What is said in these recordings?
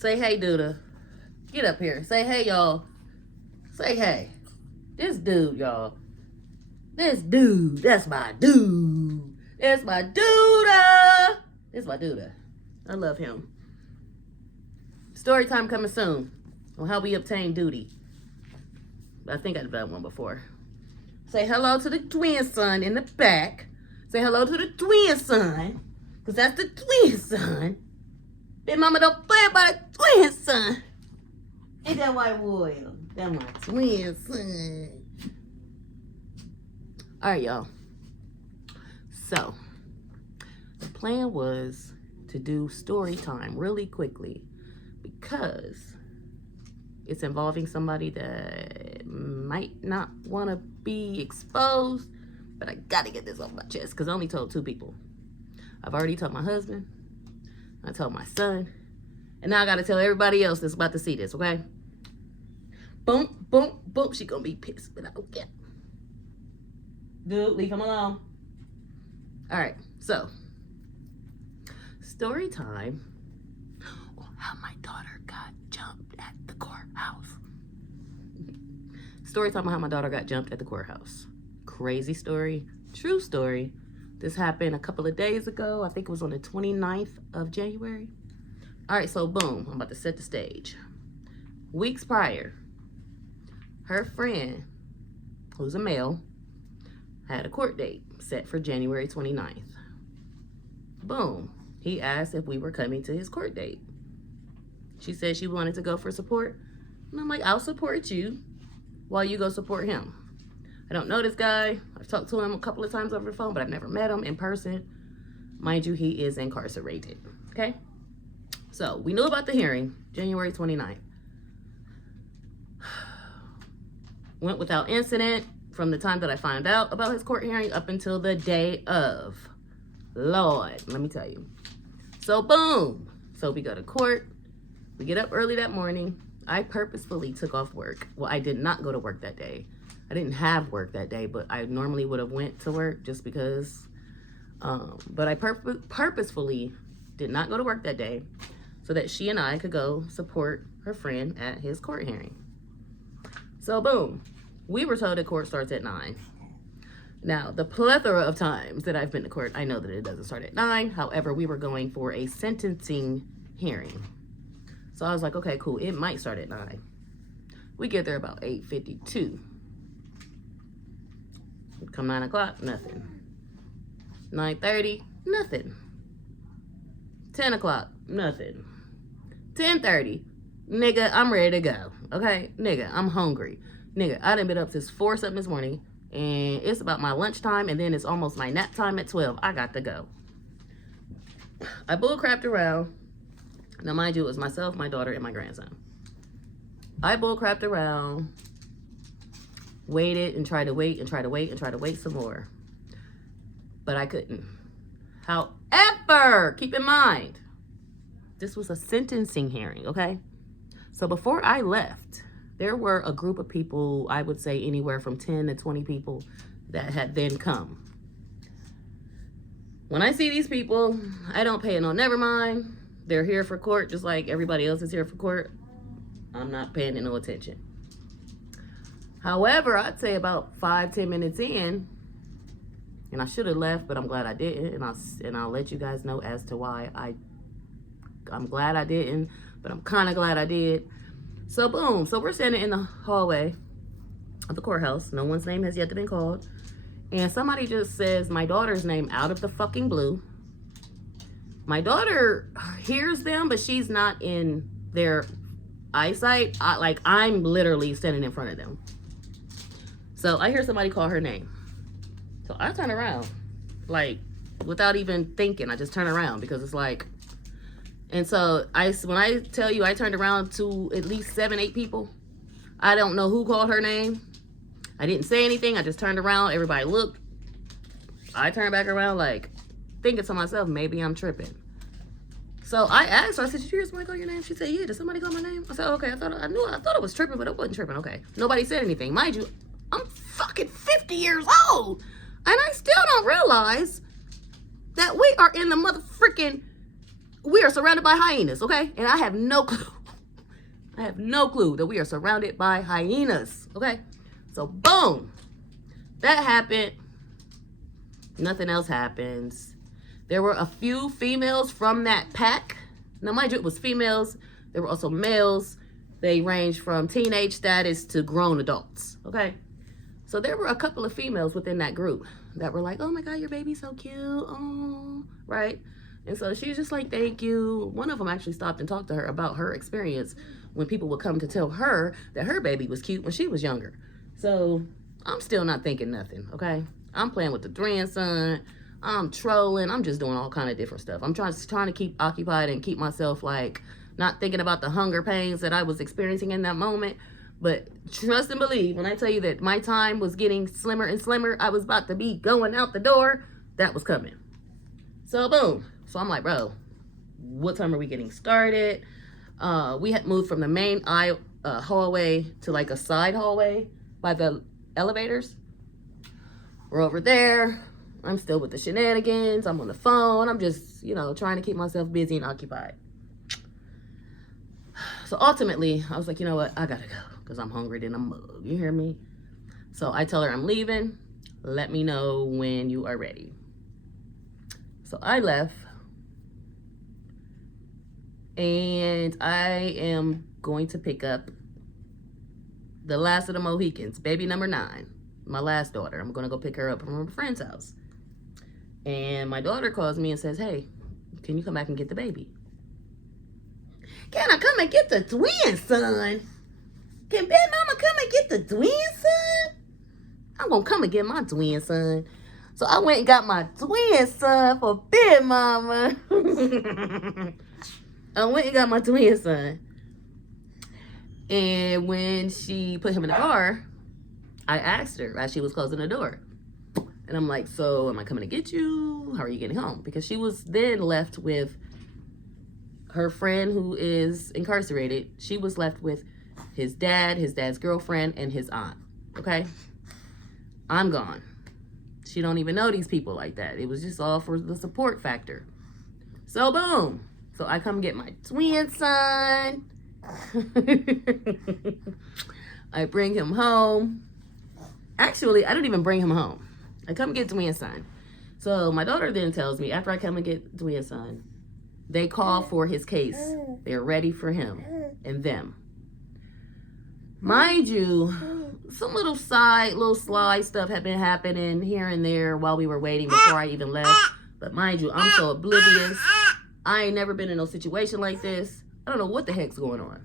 Say hey, Duda. Get up here. Say hey, y'all. Say hey. This dude, y'all. This dude. That's my dude. That's my Duda. This is my Duda. I love him. Story time coming soon on how we obtain duty. I think I've done one before. Say hello to the twin son in the back. Say hello to the twin son. Because that's the twin son. Big mama don't play about a twin son. Ain't that white boy? That's my twin son. Alright, y'all. So, the plan was to do story time really quickly because it's involving somebody that might not want to be exposed, but I gotta get this off my chest because I only told 2 people. I've already told my husband, I told my son, and now I gotta tell everybody else that's about to see this, okay? Boom, boom, boom. She gonna be pissed, but I don't care. Dude, leave him alone. All right, so story time on how my daughter got jumped at the courthouse. Story time on how my daughter got jumped at the courthouse. Crazy story, true story. This happened a couple of days ago. I think it was on the 29th of January. All right, so boom, I'm about to set the stage. Weeks prior, her friend, who's a male, had a court date set for January 29th. Boom, he asked if we were coming to his court date. She said she wanted to go for support. And I'm like, I'll support you while you go support him. I don't know this guy. I've talked to him a couple of times over the phone, but I've never met him in person. Mind you, he is incarcerated, okay? So we knew about the hearing, January 29th. Went without incident from the time that I found out about his court hearing up until the day of. Lord, let me tell you. So boom. So we go to court. We get up early that morning. I purposefully took off work. Well, I did not go to work that day. I didn't have work that day, but I normally would have went to work just because. But I purposefully did not go to work that day so that she and I could go support her friend at his court hearing. So boom, we were told that court starts at 9. Now, the plethora of times that I've been to court, I know that it doesn't start at 9. However, we were going for a sentencing hearing. So I was like, okay, cool, it might start at 9. We get there about 8:52. Come 9 o'clock, nothing. 9:30, nothing. 10 o'clock, nothing. 10:30, nigga, I'm ready to go. Okay, nigga, I'm hungry. Nigga, I done been up since 4 something this morning, and it's about my lunchtime, and then it's almost my nap time at 12. I got to go. I bullcrapped around. Now, mind you, it was myself, my daughter, and my grandson. I bullcrapped around, waited and tried to wait and tried to wait and tried to wait some more. But I couldn't. However, keep in mind, this was a sentencing hearing, okay? So before I left, there were a group of people, I would say anywhere from 10 to 20 people that had then come. When I see these people, I don't pay it no never mind. They're here for court just like everybody else is here for court. I'm not paying it no attention. However, I'd say about 5-10 minutes in, and I should have left, but I'm glad I didn't, and I'll let you guys know as to why I'm glad I didn't, but I'm kind of glad I did. So boom, so we're standing in the hallway of the courthouse. No one's name has yet been called. And somebody just says my daughter's name out of the fucking blue. My daughter hears them, but she's not in their eyesight. I'm literally standing in front of them. So I hear somebody call her name. So I turn around, like, without even thinking. I just turn around because it's like, and so when I tell you I turned around to at least 7-8 people, I don't know who called her name. I didn't say anything. I just turned around. Everybody looked. I turned back around, like, thinking to myself, maybe I'm tripping. So I asked her, I said, did you hear somebody call your name? She said, yeah, did somebody call my name? I said, okay, I thought it was tripping, but it wasn't tripping. Okay. Nobody said anything. Mind you, I'm fucking 50 years old. And I still don't realize that we are in the motherfucking We are surrounded by hyenas, okay? And I have no clue. I have no clue that we are surrounded by hyenas, okay? So, boom. That happened. Nothing else happens. There were a few females from that pack. Now, mind you, it was females. There were also males. They ranged from teenage status to grown adults, okay? So there were a couple of females within that group that were like, oh my God, your baby's so cute, oh, right? And so she's just like, thank you. One of them actually stopped and talked to her about her experience when people would come to tell her that her baby was cute when she was younger. So I'm still not thinking nothing, okay? I'm playing with the grandson. I'm trolling. I'm just doing all kind of different stuff. I'm trying to keep occupied and keep myself like not thinking about the hunger pains that I was experiencing in that moment. But trust and believe, when I tell you that my time was getting slimmer and slimmer, I was about to be going out the door, that was coming. So boom. So I'm like, bro, what time are we getting started? We had moved from the main hallway to like a side hallway by the elevators. We're over there. I'm still with the shenanigans. I'm on the phone. I'm just, trying to keep myself busy and occupied. So ultimately, I was like, you know what? I gotta go because I'm hungry than a mug. You hear me? So I tell her I'm leaving. Let me know when you are ready. So I left. And I am going to pick up the last of the Mohicans, baby number 9, my last daughter. I'm going to go pick her up from her friend's house. And my daughter calls me and says, hey, can you come back and get the baby? Can I come and get the twin son? Can Big Mama come and get the twin son? I'm going to come and get my twin son. So I went and got my twin son for Big Mama. I went and got my twin son. And when she put him in the car, I asked her as she was closing the door. And I'm like, so am I coming to get you? How are you getting home? Because she was then left with her friend who is incarcerated. She was left with his dad, his dad's girlfriend, and his aunt. Okay? I'm gone. She don't even know these people like that. It was just all for the support factor. So boom. So I come get my twin son. I bring him home. Actually, I don't even bring him home. I come get twin son. So my daughter then tells me, after I come and get twin son, they call for his case. They're ready for him and them. Mind you, some little sly stuff had been happening here and there while we were waiting before I even left. But mind you, I'm so oblivious. I ain't never been in no situation like this. I don't know what the heck's going on.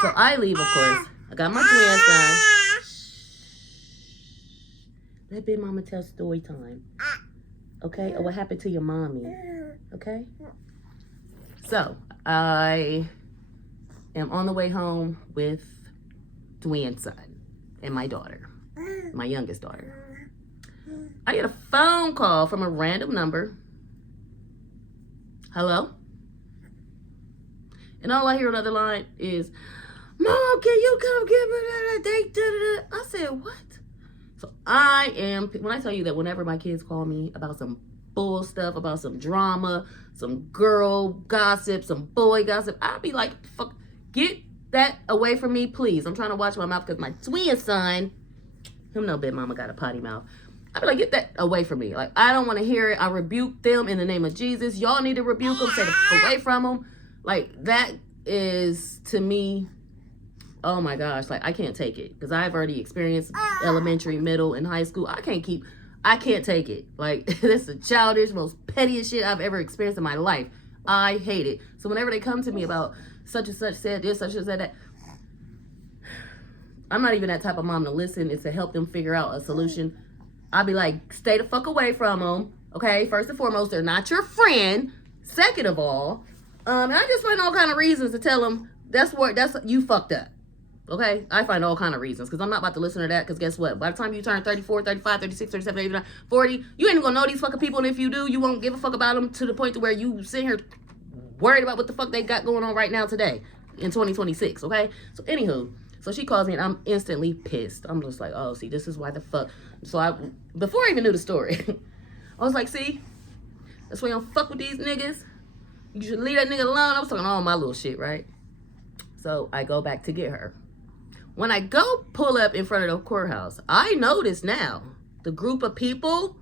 So I leave, of course. I got my twin son. Let Big Mama tell story time. Okay? Or what happened to your mommy. Okay? So, I am on the way home with twin son and my daughter. My youngest daughter. I get a phone call from a random number. Hello? And all I hear on the other line is, Mom, can you come get me that date? I said, what? So I am, when I tell you that whenever my kids call me about some bull stuff, about some drama, some girl gossip, some boy gossip, I'll be like, fuck, get that away from me, please. I'm trying to watch my mouth because my twin son, him know Big Mama got a potty mouth. I'd be like, get that away from me. Like, I don't want to hear it. I rebuke them in the name of Jesus. Y'all need to rebuke them. Stay away from them. Like, that is, to me, oh my gosh. Like, I can't take it. Because I've already experienced elementary, middle, and high school. I can't take it. Like, this is the childish, most pettiest shit I've ever experienced in my life. I hate it. So whenever they come to me about such and such said this, such and said that, I'm not even that type of mom to listen. It's to help them figure out a solution. I'll be like, stay the fuck away from them. Okay, first and foremost, they're not your friend. Second of all, and I just find all kind of reasons to tell them you fucked up. Okay, I find all kind of reasons because I'm not about to listen to that. Because guess what? By the time you turn 34, 35, 36, 37, 39, 40, you ain't even gonna know these fucking people. And if you do, you won't give a fuck about them to the point to where you sit here worried about what the fuck they got going on right now today in 2026. Okay, so anywho. So she calls me and I'm instantly pissed. I'm just like, oh, see, this is why the fuck. So before I even knew the story, I was like, see, that's why you don't fuck with these niggas. You should leave that nigga alone. I was talking all my little shit, right? So I go back to get her. When I go pull up in front of the courthouse, I notice now the group of people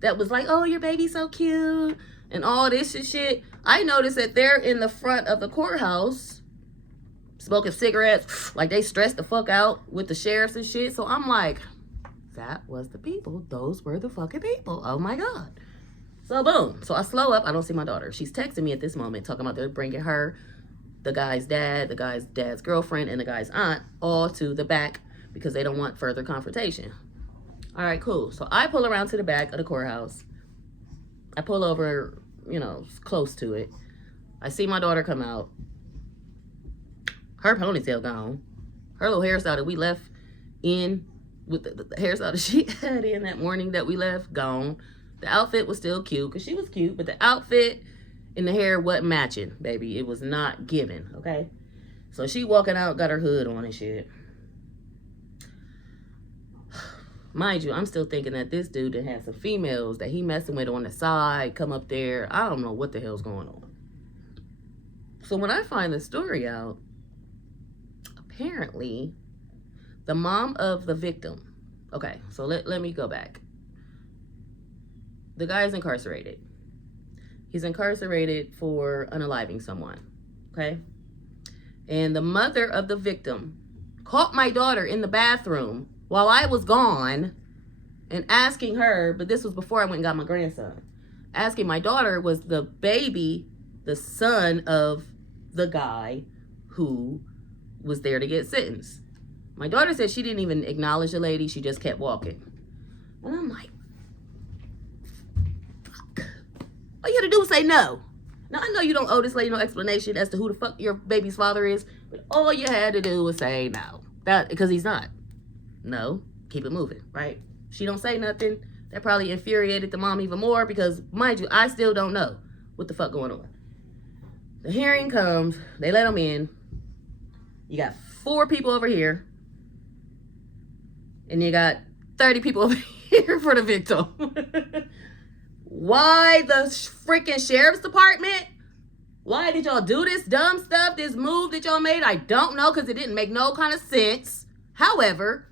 that was like, oh, your baby's so cute and all this and shit. I noticed that they're in the front of the courthouse smoking cigarettes, like they stressed the fuck out with the sheriffs and shit. So I'm like, that was the people. Those were the fucking people. Oh my God. So boom. So I slow up. I don't see my daughter. She's texting me at this moment, talking about they're bringing her, the guy's dad, the guy's dad's girlfriend, and the guy's aunt all to the back because they don't want further confrontation. All right, cool. So I pull around to the back of the courthouse. I pull over, you know, close to it. I see my daughter come out. Her ponytail gone. Her little hairstyle that we left in with the hairstyle that she had in that morning that we left, gone. The outfit was still cute because she was cute, but the outfit and the hair wasn't matching, baby. It was not given, okay? So she walking out, got her hood on and shit. Mind you, I'm still thinking that this dude that had some females that he messing with on the side, come up there. I don't know what the hell's going on. So when I find the story out, apparently the mom of the victim, okay, so let me go back. The guy is incarcerated. He's incarcerated for unaliving someone, okay? And the mother of the victim caught my daughter in the bathroom while I was gone and asking her, but this was before I went and got my grandson, asking my daughter, was the baby the son of the guy who was there to get sentenced? My daughter said she didn't even acknowledge the lady. She just kept walking. And I'm like, fuck. All you had to do was say no. Now, I know you don't owe this lady no explanation as to who the fuck your baby's father is, but all you had to do was say no. That, because he's not. No, keep it moving, right? She don't say nothing. That probably infuriated the mom even more because, mind you, I still don't know what the fuck going on. The hearing comes. They let them in. You got 4 people over here. And you got 30 people over here for the victim. Why the freaking sheriff's department? Why did y'all do this dumb stuff, this move that y'all made? I don't know, because it didn't make no kind of sense. However,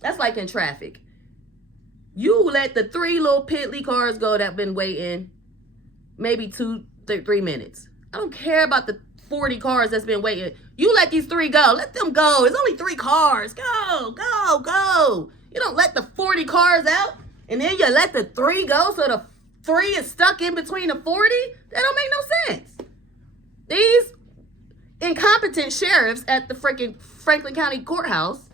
that's like in traffic. You let the 3 little piddly cars go that been waiting maybe 2-3 minutes. I don't care about the 40 cars that's been waiting. You let these 3 go. Let them go. It's only 3 cars. Go, go, go. You don't let the 40 cars out and then you let the 3 go so the 3 is stuck in between the 40? That don't make no sense. These incompetent sheriffs at the freaking Franklin County Courthouse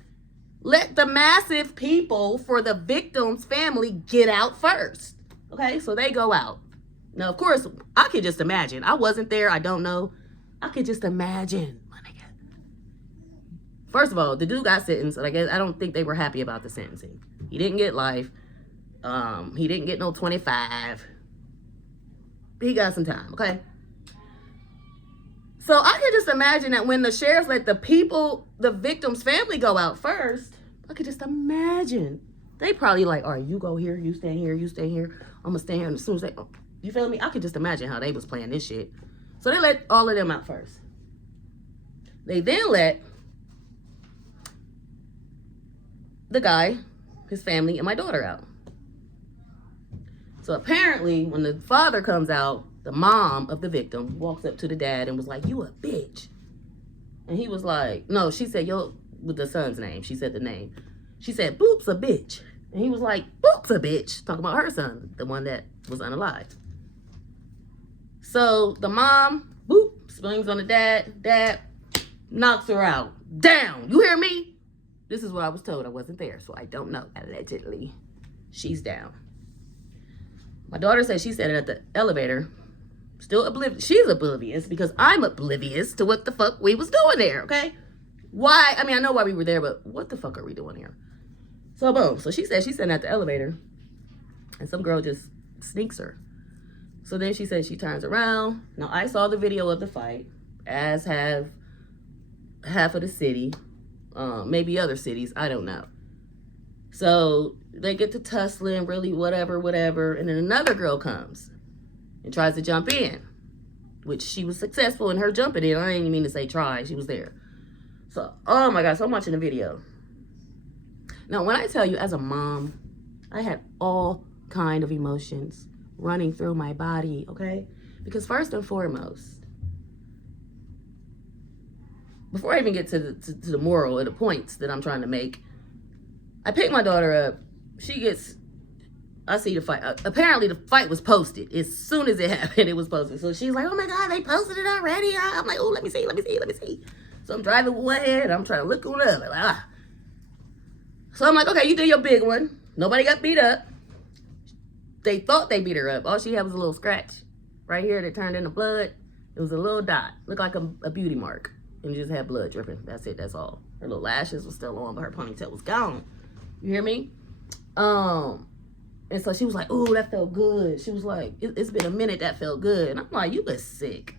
let the massive people for the victim's family get out first. Okay, so they go out. Now, of course, I could just imagine. I wasn't there. I don't know. I could just imagine. First of all, the dude got sentenced. I guess I don't think they were happy about the sentencing. He didn't get life. He didn't get no 25. He got some time, okay? So I could just imagine that when the sheriffs let the people, the victim's family go out first, I could just imagine. They probably like, all right, you go here, you stay here, you stay here. I'm gonna stay here, and as soon as they, you feel me? I could just imagine how they was playing this shit. So they let all of them out first. They then let the guy, his family, and my daughter out. So apparently, when the father comes out, the mom of the victim walks up to the dad and was like, you a bitch. And he was like, no, she said, yo, with the son's name. She said the name. She said, Boop's a bitch. And he was like, Boop's a bitch. Talking about her son, the one that was unalived. So the mom, Boop, swings on the dad. Dad knocks her out. Down. You hear me? This is what I was told. I wasn't there, so I don't know. Allegedly, she's down. My daughter said she said it at the elevator. Still oblivious. She's oblivious because I'm oblivious to what the fuck we was doing there, okay? Why? I mean, I know why we were there, but what the fuck are we doing here? So, boom. So she said she's sitting at the elevator, and some girl just sneaks her. So then she said she turns around. Now, I saw the video of the fight, as have half of the city. Maybe other cities, I don't know. So they get to tussling, really whatever, and then another girl comes and tries to jump in. which she was successful in her jumping in. I didn't mean to say try. She was there. So, oh my God. So I'm watching the video. Now, when I tell you, as a mom, I had all kind of emotions running through my body, okay? Because first and foremost, before I even get to the moral or the points that I'm trying to make, I pick my daughter up. I see the fight. Apparently, the fight was posted. As soon as it happened, it was posted. So she's like, oh my God, they posted it already. I'm like, oh, let me see. So I'm driving with one hand. I'm trying to look on the other. Like, So I'm like, okay, you do your big one. Nobody got beat up. They thought they beat her up. All she had was a little scratch right here that turned into blood. It was a little dot. Looked like a beauty mark. And just had blood dripping. That's it. That's all. Her little lashes were still on, but her ponytail was gone. You hear me? And so she was like, ooh, that felt good. She was like, it's been a minute that felt good. And I'm like, you are sick.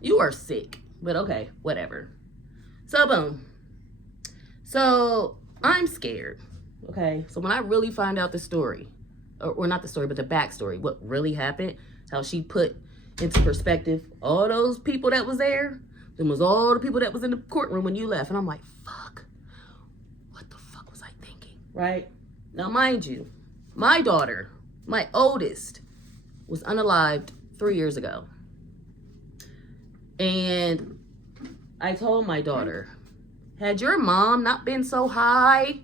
You are sick. But okay, whatever. So boom. So I'm scared. Okay. So when I really find out the story, or not the story, but the backstory, what really happened, how she put into perspective all those people that was there, them was all the people that was in the courtroom when you left. And I'm like, fuck. What the fuck was I thinking? Right? Now, mind you, my daughter, my oldest, was unalived 3 years ago. And I told my daughter, had your mom not been so high,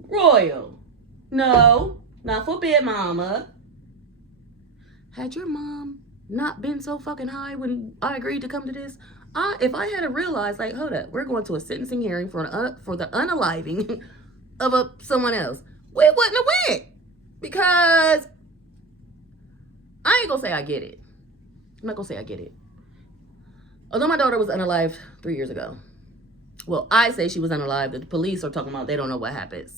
Royal, no, not for bed, mama. Had your mom not been so fucking high when I agreed to come to this, if I had to realize, like, hold up, we're going to a sentencing hearing for the unaliving of someone else, we wouldn't have went. Because I ain't gonna say I get it. I'm not gonna say I get it. Although my daughter was unalived 3 years ago. Well, I say she was unalived. The police are talking about they don't know what happened.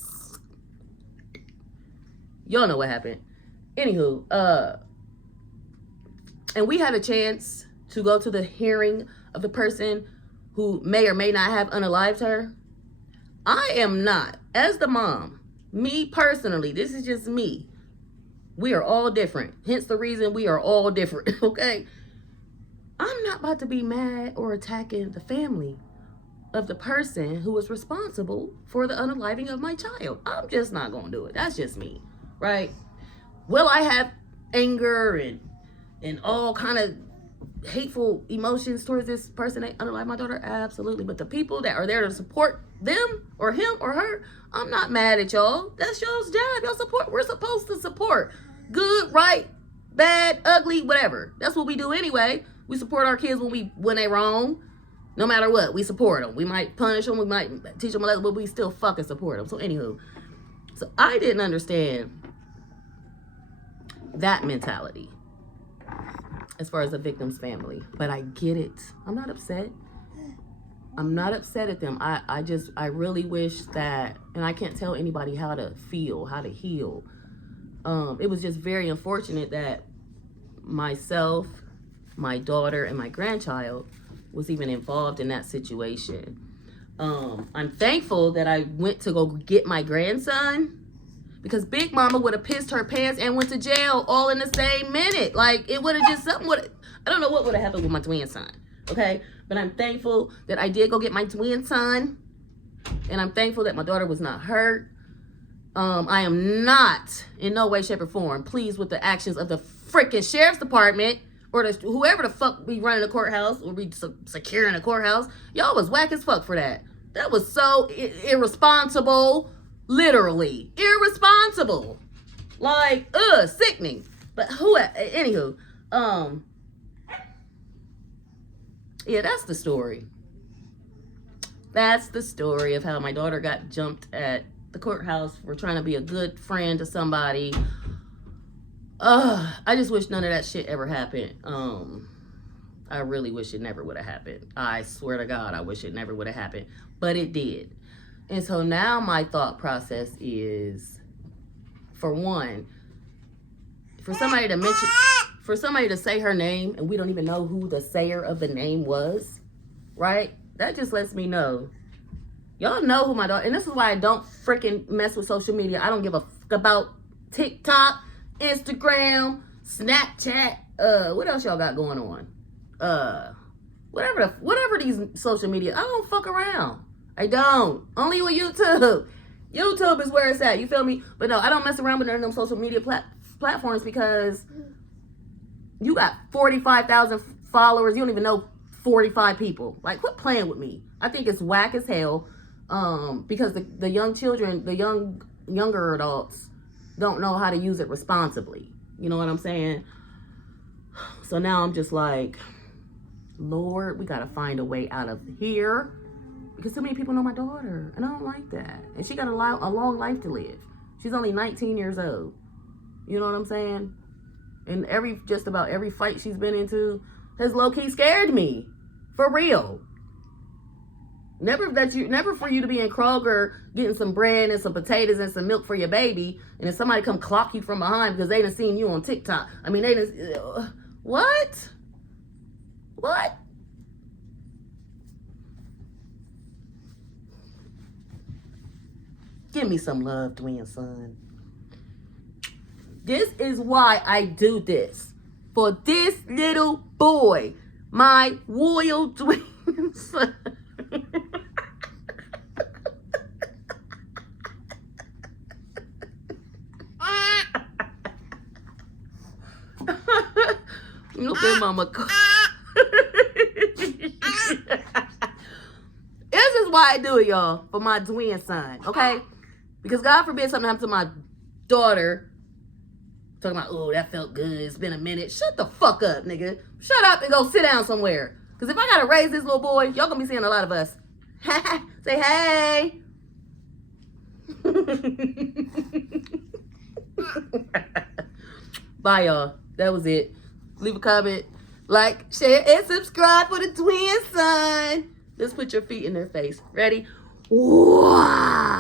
Y'all know what happened. Anywho, and we had a chance to go to the hearing of the person who may or may not have unalived her. I am not, as the mom, me personally, this is just me. We are all different. Hence the reason we are all different, okay? I'm not about to be mad or attacking the family of the person who was responsible for the unaliving of my child. I'm just not going to do it. That's just me, right? Will I have anger and all kind of hateful emotions towards this person that unalived my daughter? Absolutely. But the people that are there to support them or him or her, I'm not mad at y'all. That's y'all's job. Y'all support. We're supposed to support. Good, right, bad, ugly, whatever. That's what we do anyway. We support our kids when they wrong. No matter what, we support them. We might punish them. We might teach them a lesson, but we still fucking support them. So anywho, so I didn't understand that mentality as far as the victim's family. But I get it. I'm not upset. I'm not upset at them. I really wish that, and I can't tell anybody how to feel, how to heal. It was just very unfortunate that myself, my daughter, and my grandchild was even involved in that situation. I'm thankful that I went to go get my grandson, because Big Mama would have pissed her pants and went to jail all in the same minute. Like, it would have just, I don't know what would have happened with my twin son, okay? But I'm thankful that I did go get my twin son, and I'm thankful that my daughter was not hurt. I am not, in no way, shape, or form, pleased with the actions of the freaking sheriff's department, or whoever the fuck be running the courthouse, or be securing the courthouse. Y'all was whack as fuck for that. That was so irresponsible. Literally irresponsible. Like, sickening. But anywho, yeah, that's the story. That's the story of how my daughter got jumped at the courthouse for trying to be a good friend to somebody. I just wish none of that shit ever happened. I really wish it never would have happened. I swear to God, I wish it never would have happened. But it did. And so now my thought process is, for one, for somebody to say her name and we don't even know who the sayer of the name was, right? That just lets me know. Y'all know who my daughter, and this is why I don't freaking mess with social media. I don't give a fuck about TikTok, Instagram, Snapchat, what else y'all got going on? Whatever these social media, I don't fuck around. I don't. Only with YouTube. YouTube is where it's at. You feel me? But no, I don't mess around with none of them social media platforms because you got 45,000 followers. You don't even know 45 people. Like, quit playing with me. I think it's whack as hell. Because the young children, the younger adults don't know how to use it responsibly. You know what I'm saying? So now I'm just like, Lord, we gotta find a way out of here. Because too many people know my daughter, and I don't like that. And she got a long life to live. She's only 19 years old. You know what I'm saying? And just about every fight she's been into has low-key scared me. For real. Never for you to be in Kroger getting some bread and some potatoes and some milk for your baby, and then somebody come clock you from behind because they done seen you on TikTok. I mean, they done, what? What? Give me some love, twin son. This is why I do this. For this little boy, my royal twin son. Look at mama. This is why I do it, y'all. For my twin son, okay? Because God forbid something happened to my daughter. Talking about, oh, that felt good. It's been a minute. Shut the fuck up, nigga. Shut up and go sit down somewhere. Because if I got to raise this little boy, y'all going to be seeing a lot of us. Say, hey. Bye, y'all. That was it. Leave a comment, like, share, and subscribe for the twin son. Let's put your feet in their face. Ready? Wow.